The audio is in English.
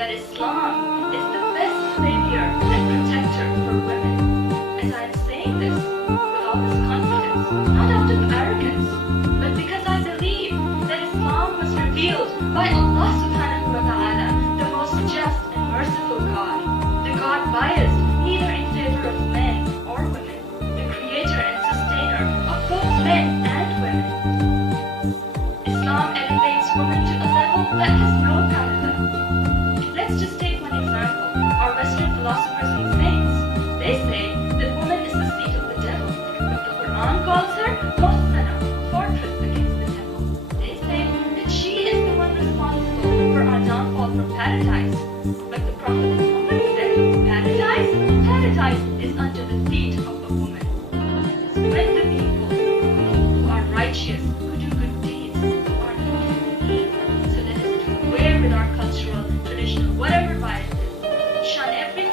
that Islam is the best savior and protector for women. And I am saying this with all this confidence, not out of arrogance, but because I believe that Islam was revealed by Allah subhanahu wa ta'ala, the most just and merciful God, the God biased neither in favor of men or women, the creator and sustainer of both men and women. Islam elevates women to a level that has no parallel. Let's just take one example. Our Western philosophers and saints, they say that woman is the seat of the devil, but the Quran calls her Muhsana, fortress against the devil. They say that she is the one responsible for our downfall from paradise. But the Prophet Muhammad said, paradise is under the feet of a woman. When the people who are righteous, who do good deeds, who are not evil, so let us do away with our cultural, traditional, whatever biases, shun every